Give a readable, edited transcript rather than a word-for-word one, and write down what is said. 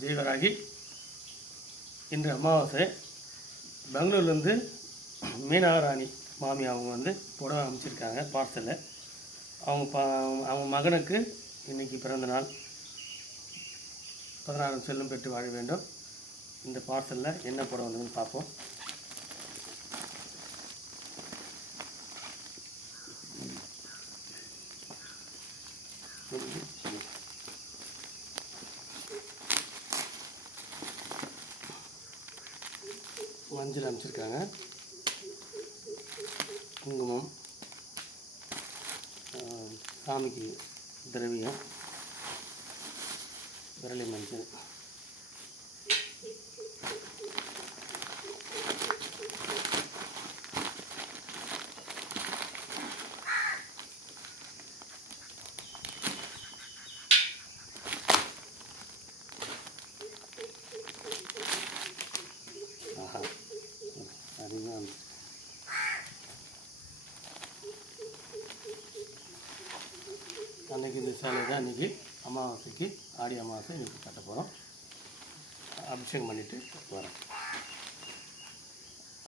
ஜெயவராகி. இன்று அமாவாசை. பெங்களூர்லேருந்து மீனாராணி மாமி அவங்க வந்து புடவை அமைச்சிருக்காங்க பார்சலில். அவங்க மகனுக்கு இன்றைக்கி பிறந்த நாள். 16 செல்லும் பெற்று வாழ வேண்டும். இந்த பார்சலில் என்ன புடவை வந்ததுன்னு பார்ப்போம். மஞ்சள் அமைச்சிருக்காங்க, குங்குமம், சாமிக்கு திரவியம், விரலி மஞ்சள், அதிகமாக அன்றைக்கி இந்த சேலை தான் இன்றைக்கி அமாவாசைக்கு, ஆடி அமாவாசை இன்றைக்கி கட்ட போகிறோம். அபிஷேகம் பண்ணிவிட்டு வரேன்.